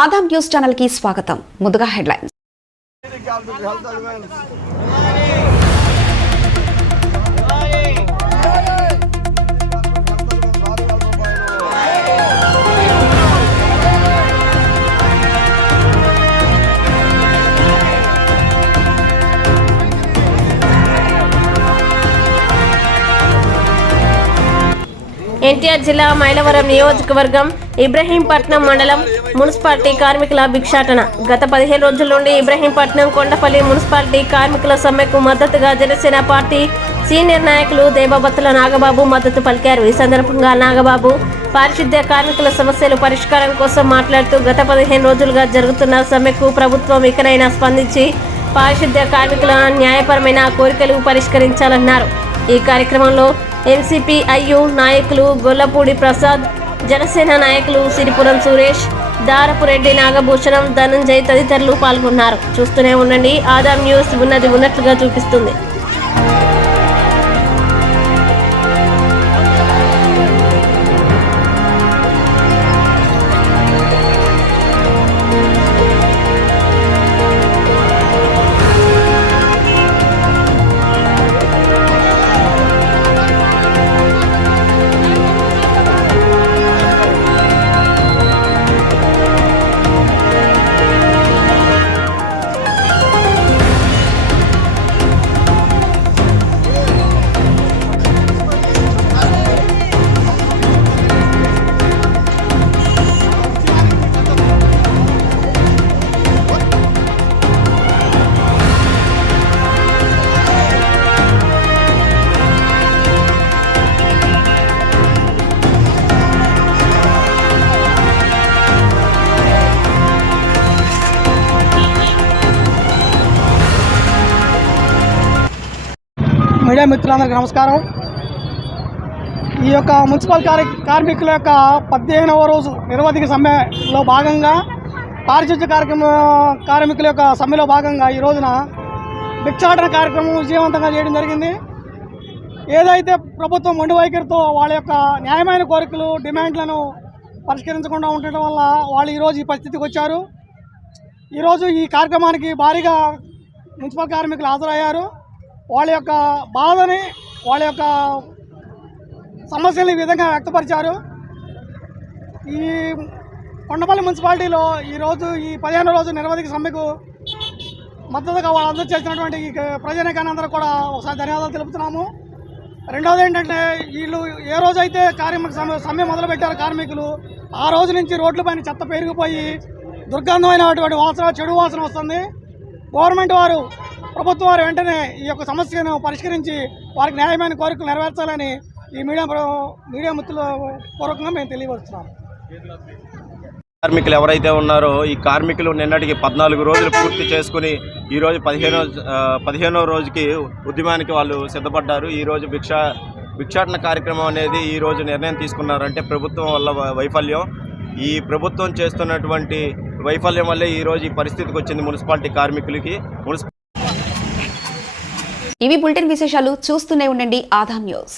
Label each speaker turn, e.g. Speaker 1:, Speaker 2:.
Speaker 1: Adam news ఛానల్కి స్వాగతం. ముందుగా హెడ్లైన్స్.
Speaker 2: ఎన్టీఆర్ జిల్లా మైలవరం నియోజకవర్గం ఇబ్రహీంపట్నం మండలం మున్సిపాలిటీ కార్మికుల భిక్షాటన. గత పదిహేను రోజుల నుండి ఇబ్రహీంపట్నం కొండపల్లి మున్సిపాలిటీ కార్మికుల సమ్మెకు మద్దతుగా జనసేన పార్టీ సీనియర్ నాయకులు దేవబత్తుల నాగబాబు మద్దతు పలికారు. ఈ సందర్భంగా నాగబాబు పారిశుద్ధ్య కార్మికుల సమస్యలు పరిష్కారం కోసం మాట్లాడుతూ గత పదిహేను రోజులుగా జరుగుతున్న సమ్మెకు ప్రభుత్వం ఇకనైనా స్పందించి పారిశుద్ధ్య కార్మికుల న్యాయపరమైన కోరికలు పరిష్కరించాలన్నారు. ఈ కార్యక్రమంలో ఎన్సిపిఐయు నాయకులు గొల్లపూడి ప్రసాద్ జనసేన నాయకులు సిరిపురం సురేష్ దారపురెడ్డి నాగభూషణం ధనంజయ్ తదితరులు పాల్గొన్నారు. చూస్తూనే ఉండండి. ఆదాం న్యూస్ ఉన్నది ఉన్నట్లుగా చూపిస్తుంది.
Speaker 3: మీడియా మిత్రులందరికీ నమస్కారం. ఈ యొక్క మున్సిపల్ కార్య కార్మికుల యొక్క పద్దెనిమిదవ రోజు నిరవధిక సమ్మెలో భాగంగా పారిశుద్ధ్య కార్యక్రమ కార్మికుల యొక్క సమ్మెలో భాగంగా ఈ రోజున భిక్షాటన కార్యక్రమం విజయవంతంగా చేయడం జరిగింది. ఏదైతే ప్రభుత్వం మొండి వైఖరితో వాళ్ళ యొక్క న్యాయమైన కోరికలు డిమాండ్లను పరిష్కరించకుండా ఉండటం వల్ల వాళ్ళు ఈరోజు ఈ పరిస్థితికి వచ్చారు. ఈరోజు ఈ కార్యక్రమానికి భారీగా మున్సిపల్ కార్మికులు హాజరయ్యారు. వాళ్ళ యొక్క బాధని వాళ్ళ యొక్క సమస్యలు ఈ విధంగా వ్యక్తపరిచారు. ఈ కొండపల్లి మున్సిపాలిటీలో ఈరోజు ఈ పదిహేను రోజు నిరవధిక సమ్మెకు మద్దతుగా వాళ్ళందరూ చేసినటువంటి ఈ కూడా ఒకసారి ధన్యవాదాలు తెలుపుతున్నాము. రెండవది ఏంటంటే వీళ్ళు ఏ రోజైతే కార్మిక సమ్మె సమ్మె మొదలుపెట్టారు కార్మికులు ఆ రోజు నుంచి రోడ్లపైన చెత్త పెరిగిపోయి దుర్గంధమైనటువంటి వాసన చెడు వాసన వస్తుంది. గవర్నమెంట్ వారు ప్రభుత్వం వారు వెంటనే ఈ యొక్క సమస్యను పరిష్కరించి వారికి న్యాయమైన కోరికలు నెరవేర్చాలని ఈ మీడియా మీడియా మిత్రుల పూర్వకంగా మేము తెలియవస్తున్నాం
Speaker 4: కార్మికులు ఎవరైతే ఉన్నారో ఈ కార్మికులు నిన్నటికి పద్నాలుగు రోజులు పూర్తి చేసుకుని ఈరోజు పదిహేనో పదిహేనో రోజుకి ఉద్యమానికి వాళ్ళు సిద్ధపడ్డారు. ఈరోజు భిక్ష భిక్షాటన కార్యక్రమం అనేది ఈ రోజు నిర్ణయం తీసుకున్నారంటే ప్రభుత్వం వల్ల వైఫల్యం. ఈ ప్రభుత్వం చేస్తున్నటువంటి వైఫల్యం వల్లే ఈరోజు ఈ పరిస్థితికి వచ్చింది మున్సిపాలిటీ కార్మికులకి. మున్సిపల్
Speaker 1: ఇవి బులెటిన్ విశేషాలు చూస్తూనే ఉండండి ఆదాం న్యూస్.